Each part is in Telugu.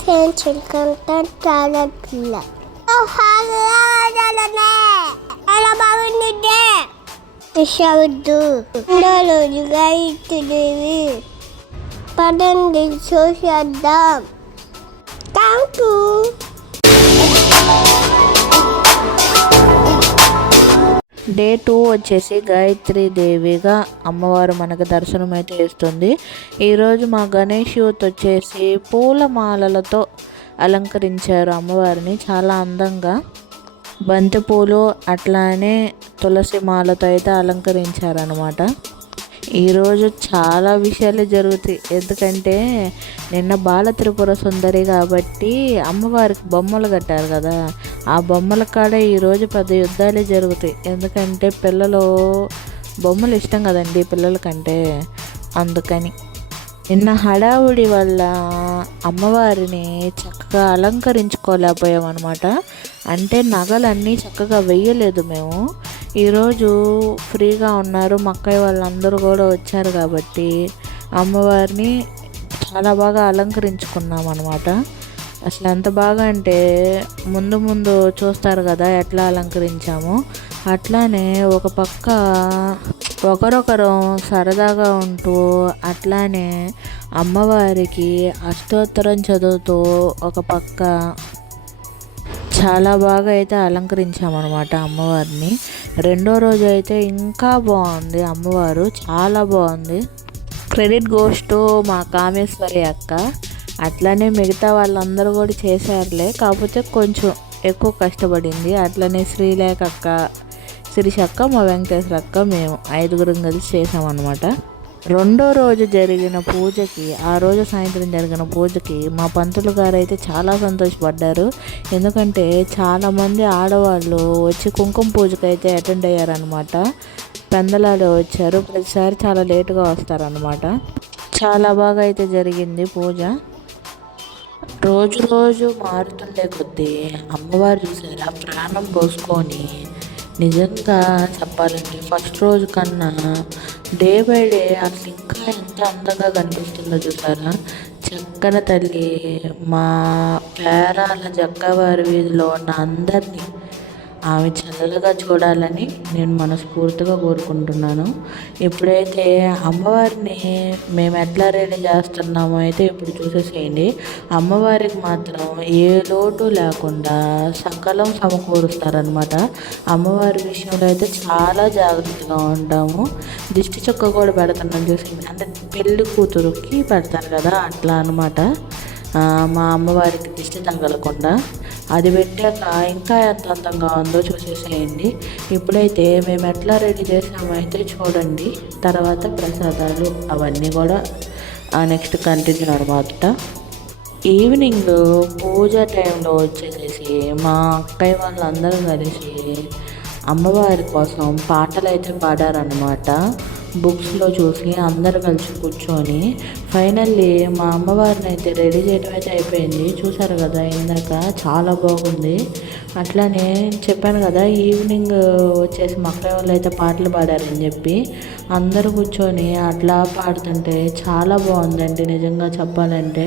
చేయించుకుంటా చాలా పిల్ల చాలా బాగుంది విషవద్దు రోజుగా ఇచ్చేది పదండి చూసేద్దాం. Thank you. డే 2 వచ్చేసి గాయత్రి దేవిగా అమ్మవారు మనకు దర్శనం అయితే ఇస్తుంది. ఈరోజు మా గణేష్ యూత్ వచ్చేసి పూలమాలలతో అలంకరించారు అమ్మవారిని. చాలా అందంగా బంతిపూలు అట్లానే తులసి మాలతో అయితే అలంకరించారనమాట. ఈరోజు చాలా విషయాలు జరుగుతాయి. ఎందుకంటే నిన్న బాల త్రిపుర సుందరి కాబట్టి అమ్మవారికి బొమ్మలు కట్టారు కదా, ఆ బొమ్మల కాడ ఈరోజు పెద్ద యుద్ధాలే జరుగుతాయి. ఎందుకంటే పిల్లలు బొమ్మలు ఇష్టం కదండి పిల్లలకంటే, అందుకని నిన్న హడావుడి వల్ల అమ్మవారిని చక్కగా అలంకరించుకోలేకపోయామన్నమాట. అంటే నగలన్నీ చక్కగా వెయ్యలేదు మేము. ఈరోజు ఫ్రీగా ఉన్నారు, మా అక్కయ్య వాళ్ళందరూ కూడా వచ్చారు కాబట్టి అమ్మవారిని చాలా బాగా అలంకరించుకున్నాం అనమాట. అసలు ఎంత బాగా అంటే ముందు ముందు చూస్తారు కదా ఎట్లా అలంకరించాము. అట్లానే ఒక పక్క ఒకరొకరు సరదాగా ఉంటూ అట్లానే అమ్మవారికి అష్టోత్తరం చదువుతూ ఒక పక్క చాలా బాగా అయితే అలంకరించామన్నమాట అమ్మవారిని. రెండో రోజు అయితే ఇంకా బాగుంది అమ్మవారు, చాలా బాగుంది. క్రెడిట్ గోస్ టు మా కామేశ్వరి అక్క. అట్లనే మిగతా వాళ్ళందరూ కూడా చేశారులే, కాకపోతే కొంచెం ఎక్కువ కష్టపడింది. అట్లనే శ్రీలేఖ అక్క, శిరీష అక్క, మా వెంకటేశ్వర అక్క, మేము 5గురం కలిసి చేసామన్నమాట. రెండో రోజు జరిగిన పూజకి, ఆ రోజు సాయంత్రం జరిగిన పూజకి మా పంతులు గారు అయితే చాలా సంతోషపడ్డారు. ఎందుకంటే చాలామంది ఆడవాళ్ళు వచ్చి కుంకుమ పూజకి అయితే అటెండ్ అయ్యారనమాట. పెందలాడే వచ్చారు, ప్రతిసారి చాలా లేటుగా వస్తారనమాట. చాలా బాగా అయితే జరిగింది పూజ. రోజు రోజు మారుతుండే కొద్దీ అమ్మవారు చూసారా ప్రాణం పోసుకొని, నిజంగా చెప్పాలంటే ఫస్ట్ రోజు కన్నా డే బై డే అసలు ఇంకా ఎంత అందంగా కనిపిస్తుందో చూసారా. చక్కన తల్లి మా పేరాల జక్కవారి వీధిలో ఉన్న అందరినీ ఆమె చల్లగా చూడాలని నేను మనస్ఫూర్తిగా కోరుకుంటున్నాను. ఇప్పుడైతే అమ్మవారిని మేము ఎట్లా రెడీ చేస్తున్నామో అయితే ఇప్పుడు చూసేసేయండి. అమ్మవారికి మాత్రం ఏ లోటు లేకుండా సకలం సమకూరుస్తారనమాట. అమ్మవారి విషయంలో అయితే చాలా జాగ్రత్తగా ఉంటాము. దిష్టి చుక్క కూడా పెడుతున్నాం చూసింది, అంటే పెళ్ళి కూతురుకి పెడతారు కదా అట్లా అనమాట. మా అమ్మవారికి దిష్టి తగలకుండా అది పెట్టాక ఇంకా ఎంత అందంగా ఉందో చూసేసేయండి. ఇప్పుడైతే మేము ఎట్లా రెడీ చేసామో అయితే చూడండి. తర్వాత ప్రసాదాలు అవన్నీ కూడా నెక్స్ట్ కంటిన్యూ అనమాట. ఈవినింగ్ పూజ టైంలో వచ్చేసేసి మా అక్కయ్య వాళ్ళందరూ కలిసి అమ్మవారి కోసం పాటలు అయితే పాడారనమాట. బుక్స్లో చూసి అందరు కలిసి కూర్చొని ఫైనల్లీ మా అమ్మవారిని అయితే రెడీ చేయడం అయితే అయిపోయింది. చూసారు కదా ఇందాక, చాలా బాగుంది. అట్లానే చెప్పాను కదా ఈవినింగ్ వచ్చేసి మా అక్కయ్య వాళ్ళు అయితే పాటలు పాడారని చెప్పి అందరూ కూర్చొని అట్లా పాడుతుంటే చాలా బాగుందండి నిజంగా చెప్పాలంటే.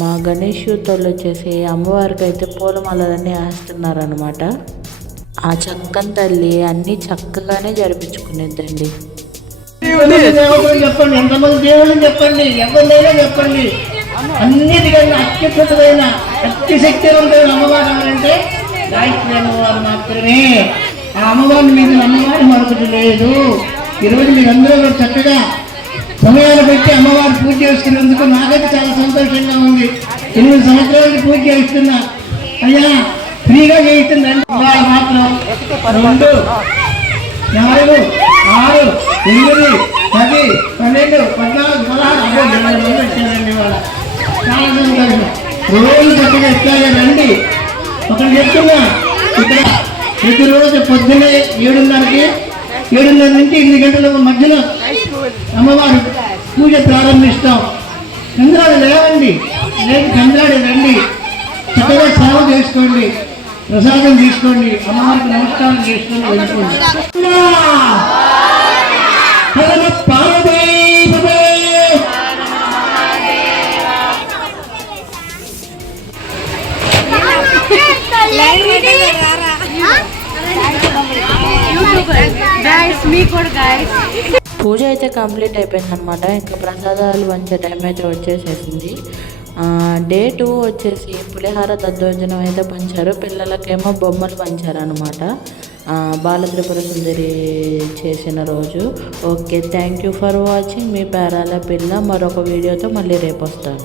మా గణేష్ యూత్ వాళ్ళు వచ్చేసి అమ్మవారికి అయితే పూలమాలలన్నీ వేస్తున్నారనమాట. ఆ చక్కని తల్లి అన్నీ చక్కగానే జరిపించుకునేద్దండి. చెప్పండి, ఎంతమంది దేవుళ్ళు చెప్పండి, ఎవరినైనా చెప్పండి, అన్నిటికన్నా అత్యున్నతమైన అతి శక్తివంతమైన అమ్మవారు ఎవరంటే గాయత్రి అమ్మవారు మాత్రమే. ఆ అమ్మవారిని మీద అమ్మవారి మరొకటి లేదు. ఈరోజు మీరందరూ కూడా చక్కగా సమయాన్ని పెట్టి అమ్మవారు పూజ చేసుకునేందుకు నాకైతే చాలా సంతోషంగా ఉంది. 8 సంవత్సరాల నుంచి పూజ చేస్తున్నా, అయ్యా ఫ్రీగా చేయిస్తుందండి. మాత్రం 2, 4, 6, 8, 10, 12, 14, 16 మంది వచ్చారండి. వాళ్ళ చాలా సంతోషం. రోజు చక్కగా ఇట్లాగే రండి. ఒకటి చెప్తున్నా, ఇక్కడ ప్రతిరోజు పొద్దున్నే 7:30కి 7:30 నుంచి 8 గంటల మధ్యలో అమ్మవారు పూజ ప్రారంభిస్తాం. చంద్రాడు లేవండి, లేదు చంద్రాడు రండి, చక్కగా సేవ చేసుకోండి, ప్రసాదం తీసుకోండి, అమ్మవారికి నమస్కారం చేసుకొని వెళ్ళిపోండి. పూజ అయితే కంప్లీట్ అయిపోయింది అనమాట. ఇంకా ప్రసాదాలు వంచే టైం అయితే వచ్చేసేసింది. డే 2 వచ్చేసి పులిహార దద్దోజనం అయితే పంచారు. పిల్లలకేమో బొమ్మలు పంచారు అనమాట. బాల త్రిపుర సుందరి చేసిన రోజు. Okay, thank you for watching. మీ పేరాల పిల్ల. మరొక వీడియోతో మళ్ళీ రేపు వస్తాను.